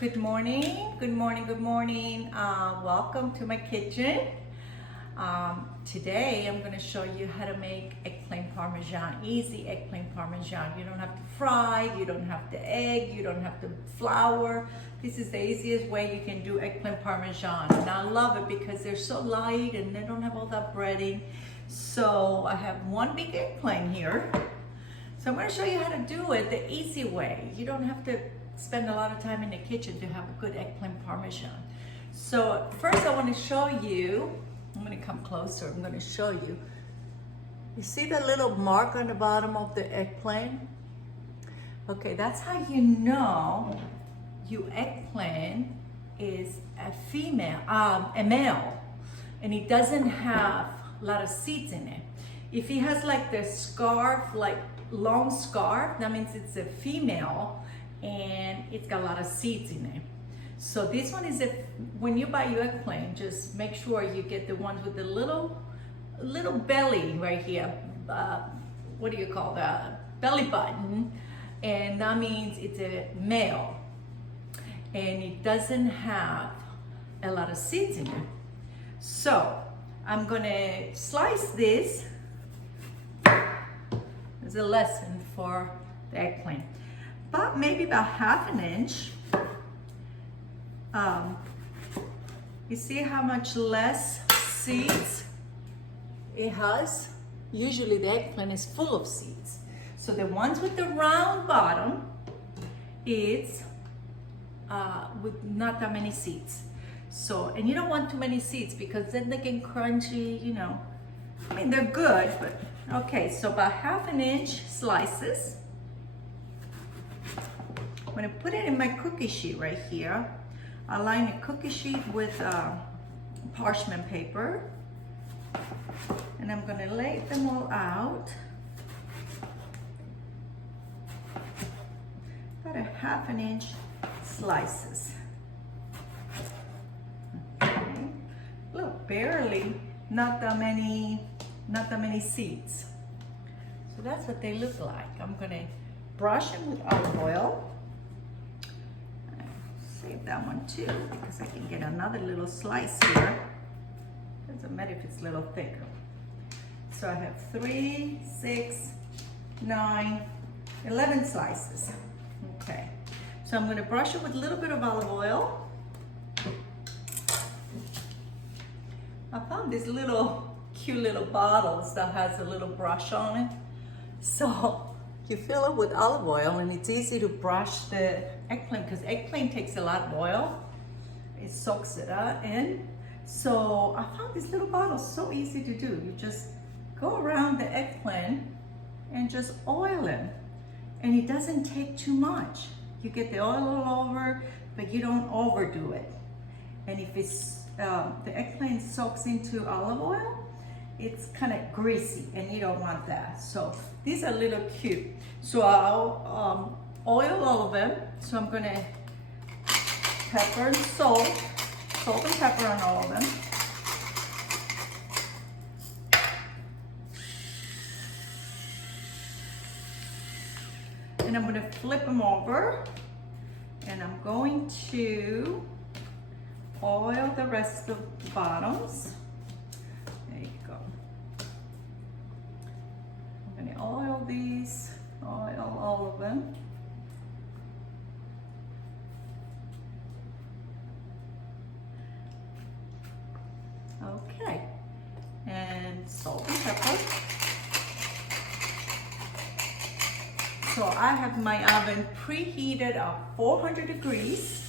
Good morning, good morning, good morning. Welcome to my kitchen. Today I'm going to show you how to make eggplant parmesan, easy eggplant parmesan. You don't have to fry, you don't have to egg, you don't have to flour. This is the easiest way you can do eggplant parmesan. And I love it because they're so light and they don't have all that breading. So I have one big eggplant here. So I'm going to show you how to do it the easy way. You don't have to spend a lot of time in the kitchen to have a good eggplant parmesan. So first I want to show you, I'm going to come closer, I'm going to show you. You see the little mark on the bottom of the eggplant? Okay, that's how you know your eggplant is a male, and it doesn't have a lot of seeds in it. If it has like the scarf, like long scarf, that means it's a female and it's got a lot of seeds in it. So this one is, when you buy your eggplant, just make sure you get the ones with the little belly right here. What do you call that? Belly button. And that means it's a male. And it doesn't have a lot of seeds in it. So I'm gonna slice this as a lesson for the eggplant. But maybe about half an inch. You see how much less seeds it has? Usually the eggplant is full of seeds. So the ones with the round bottom, it's with not that many seeds. So, and you don't want too many seeds because then they get crunchy, you know. I mean, they're good, but okay, so about half an inch slices. I'm gonna put it in my cookie sheet right here. I line the cookie sheet with parchment paper. And I'm gonna lay them all out. About a half an inch slices. Okay. Look, barely, not that many seeds. So that's what they look like. I'm gonna brush them with olive oil. Save that one too, because I can get another little slice here. Doesn't matter if it's a little thicker. So I have 3, 6, 9, 11 slices. Okay, so I'm going to brush it with a little bit of olive oil. I found these little cute little bottles that has a little brush on it. So you fill it with olive oil, and it's easy to brush the eggplant because eggplant takes a lot of oil. It soaks it in. So I found this little bottle so easy to do. You just go around the eggplant and just oil it. And it doesn't take too much. You get the oil all over, but you don't overdo it. And if it's the eggplant soaks into olive oil, it's kind of greasy and you don't want that. So these are a little cute. So I'll oil all of them. So I'm gonna pepper and salt and pepper on all of them. And I'm gonna flip them over, and I'm going to oil the rest of the bottoms. There you go. I'm gonna oil these, oil all of them. Okay, and salt and pepper. So I have my oven preheated at 400 degrees.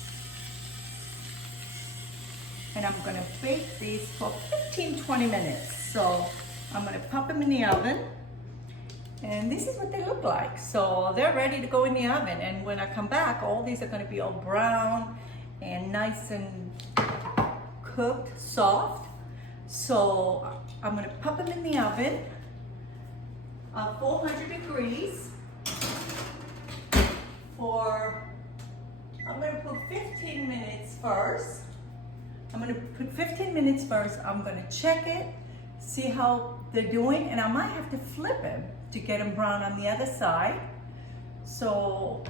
And I'm gonna bake these for 15-20 minutes. So I'm gonna pop them in the oven. And this is what they look like. So they're ready to go in the oven. And when I come back, all these are gonna be all brown and nice and cooked, soft. So I'm gonna pop them in the oven at 400 degrees I'm gonna put 15 minutes first. I'm gonna check it, see how they're doing, and I might have to flip them to get them brown on the other side. So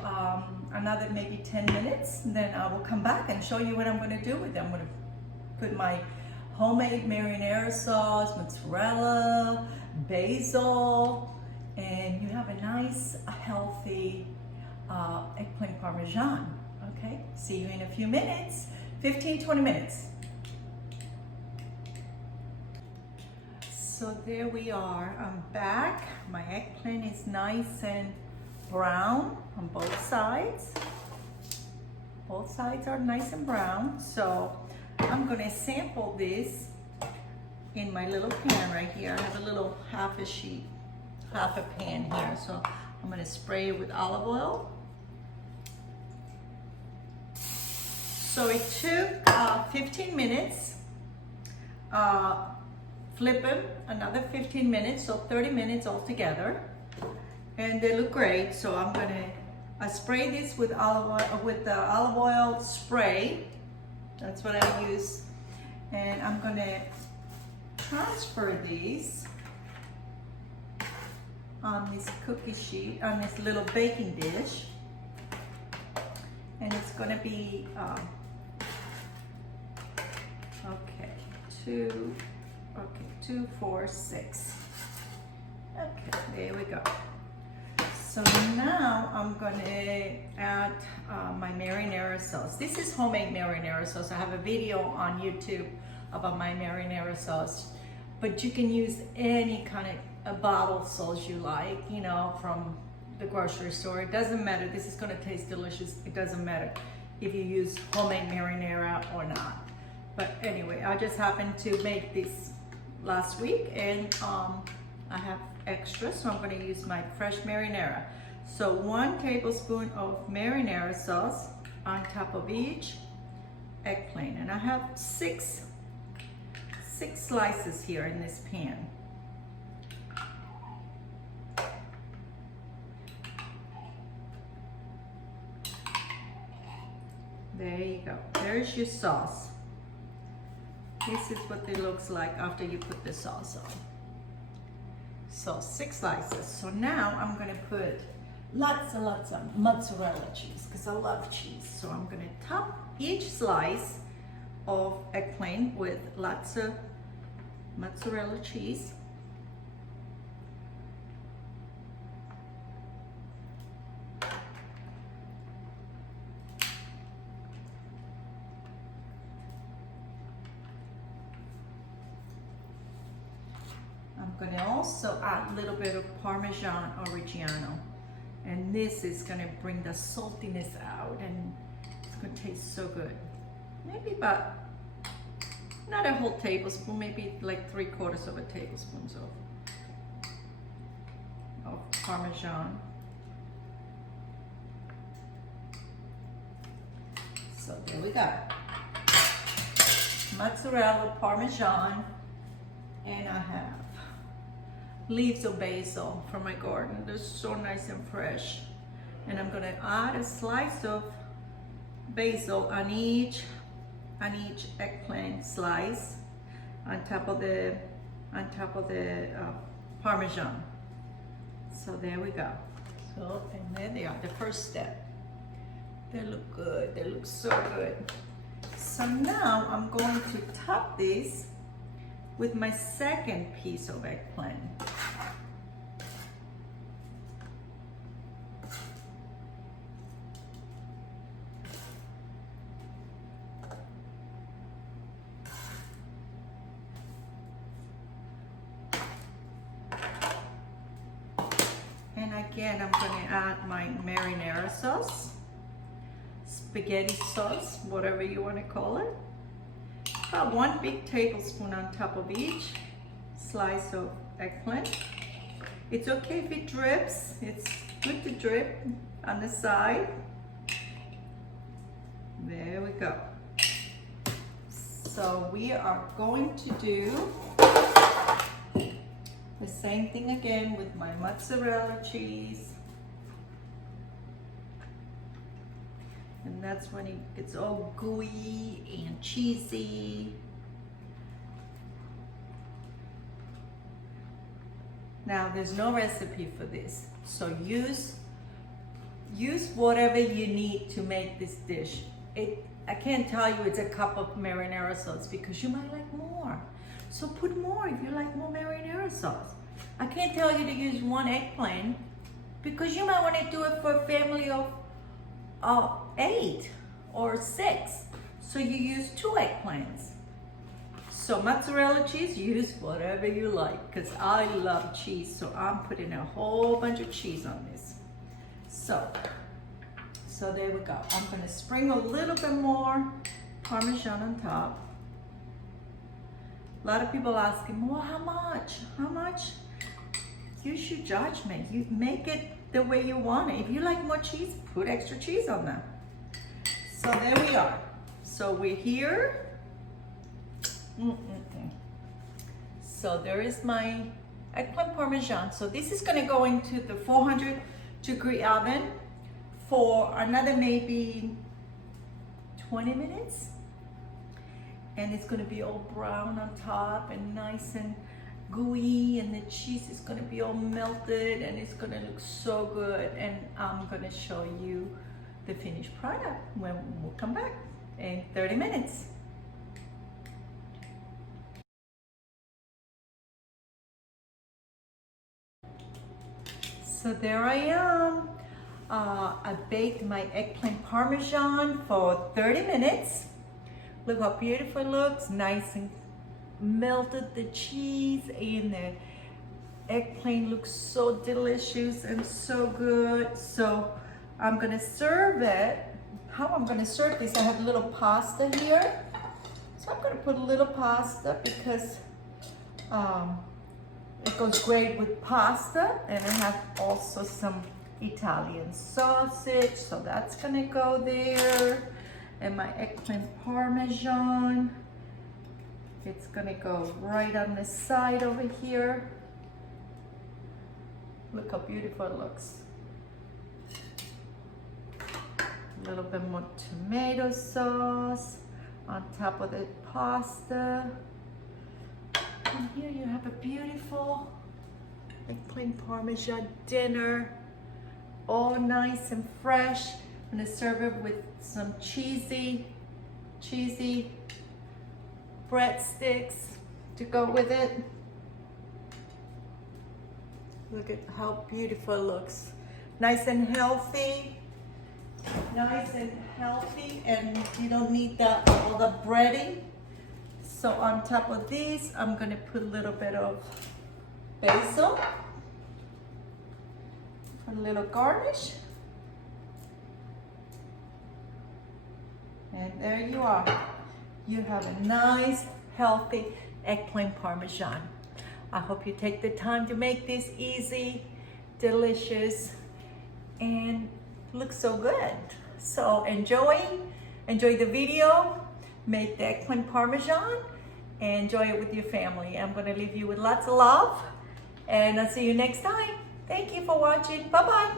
another maybe 10 minutes, and then I will come back and show you what I'm going to do with them. I'm going to put my homemade marinara sauce, mozzarella, basil, and you have a nice, healthy eggplant parmesan. Okay, see you in a few minutes, 15-20 minutes. So there we are, I'm back. My eggplant is nice and brown on both sides. Both sides are nice and brown. So I'm gonna sample this in my little pan right here. I have a little half a pan here. So I'm gonna spray it with olive oil. So it took 15 minutes. Flip them another 15 minutes, so 30 minutes altogether. And they look great. So I'm gonna spray this with the olive oil spray. That's what I use. And I'm gonna transfer these on this cookie sheet, on this little baking dish. And it's gonna be, okay, 2, 4, 6. Okay, there we go. So now I'm gonna add my marinara sauce. This is homemade marinara sauce. I have a video on YouTube about my marinara sauce, but you can use any kind of a bottle sauce you like, you know, from the grocery store. It doesn't matter. This is gonna taste delicious. It doesn't matter if you use homemade marinara or not. But anyway, I just happened to make this last week, and I have extra, so I'm going to use my fresh marinara. So 1 tablespoon of marinara sauce on top of each eggplant, and I have six slices here in this pan. There you go. There's your sauce. This is what it looks like after you put the sauce on. So 6 slices. So now I'm gonna put lots and lots of mozzarella cheese because I love cheese. So I'm gonna top each slice of eggplant with lots of mozzarella cheese. I'm gonna also add a little bit of Parmesan Reggiano, and this is gonna bring the saltiness out, and it's gonna taste so good. Maybe about, not a whole tablespoon, maybe like 3/4 of a tablespoon of Parmesan. So there we go. Mozzarella, Parmesan, and I have leaves of basil from my garden. They're so nice and fresh. And I'm gonna add a slice of basil on each eggplant slice on top of the Parmesan. So there we go. So, and there they are, the first step. They look good, they look so good. So now I'm going to top this with my second piece of eggplant. And again, I'm going to add my marinara sauce, spaghetti sauce, whatever you want to call it. About 1 big tablespoon on top of each slice of eggplant. It's okay if it drips. It's good to drip on the side. There we go. So we are going to do the same thing again with my mozzarella cheese. And that's when it gets all gooey and cheesy. Now there's no recipe for this, so use use whatever you need to make this dish. I can't tell you it's a cup of marinara sauce because you might like more. So put more if you like more marinara sauce. I can't tell you to use 1 eggplant because you might want to do it for a family of 8 or 6. So you use 2 eggplants. So mozzarella cheese, use whatever you like because I love cheese. So I'm putting a whole bunch of cheese on this. So there we go. I'm gonna sprinkle a little bit more Parmesan on top. A lot of people asking, well, how much? How much? Use your judgment. You make it the way you want it. If you like more cheese, put extra cheese on that. So there we are. So we're here. So there is my eggplant Parmesan. So this is gonna go into the 400-degree oven for another maybe 20 minutes. And it's gonna be all brown on top and nice and gooey, and the cheese is gonna be all melted and it's gonna look so good. And I'm gonna show you the finished product when we'll come back in 30 minutes. So there I am. I baked my eggplant Parmesan for 30 minutes. Look how beautiful it looks, nice and melted the cheese, and the eggplant looks so delicious and so good. So I'm gonna serve it. How I'm gonna serve this, I have a little pasta here. So I'm gonna put a little pasta because it goes great with pasta, and I have also some Italian sausage, so that's gonna go there. And my eggplant Parmesan, it's gonna go right on the side over here. Look how beautiful it looks. A little bit more tomato sauce on top of the pasta. And here you have a beautiful eggplant Parmesan dinner, all nice and fresh. I'm gonna serve it with some cheesy breadsticks to go with it. Look at how beautiful it looks. Nice and healthy, and you don't need all the breading. So on top of this, I'm gonna put a little bit of basil, a little garnish. And there you are. You have a nice, healthy eggplant Parmesan. I hope you take the time to make this easy, delicious, and looks so good. So enjoy the video, make the eggplant Parmesan, and enjoy it with your family. I'm gonna leave you with lots of love, and I'll see you next time. Thank you for watching. Bye-bye.